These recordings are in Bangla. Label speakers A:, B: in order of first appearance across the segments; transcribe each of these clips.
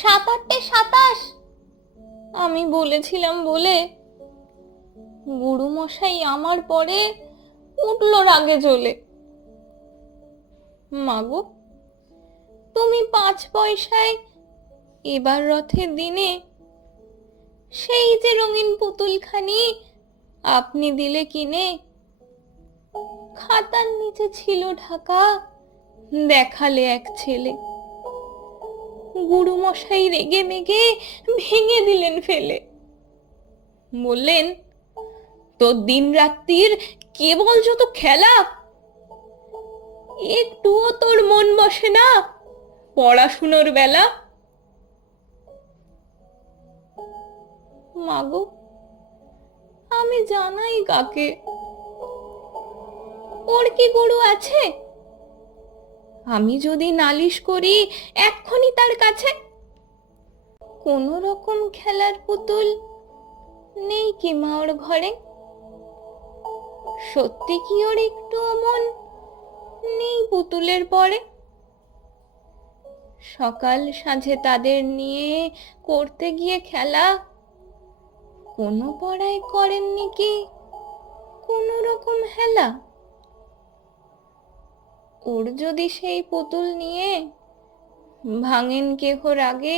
A: সাত আটটে সাতাশ
B: আমি বলেছিলাম বলে গুরু মশাই আমার পরে উঠল রাগে জ্বলে মাগো তুমি পাঁচ পয়সায় এবার রথের দিনে সেই যে রঙিন পুতুলখানি আপনি দিলে কিনে খাতার নিচে ছিল ঢাকা দেখালে এক ছেলে মশাই রেগে মেগে ভেঙে দিলেন ফেলে বললেন তোর দিন রাত্রির কেবল যত খেলা একটুও তোর মন বসে না পড়াশুনোর বেলা মাগো আমি জানাই কাকে ওর কি গুরু আছে আমি যদি নালিশ করি এক্ষুনি তার কাছে কোনো রকম খেলার পুতুল নেই কি মা ওর ঘরে সত্যি কি ওর একটু অমন নেই পুতুলের পরে সকাল সাঁঝে তাদের নিয়ে করতে গিয়ে খেলা কোনো পড়ায় করেননি কি কোনো রকম হেলা ওর যদি সেই পুতুল নিয়ে ভাঙেন কেহর আগে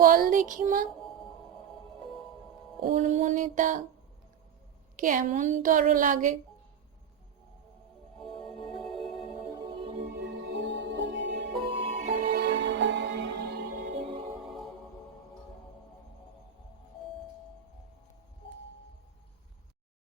B: বল দেখি মা ওর মনে তা কেমন তর লাগে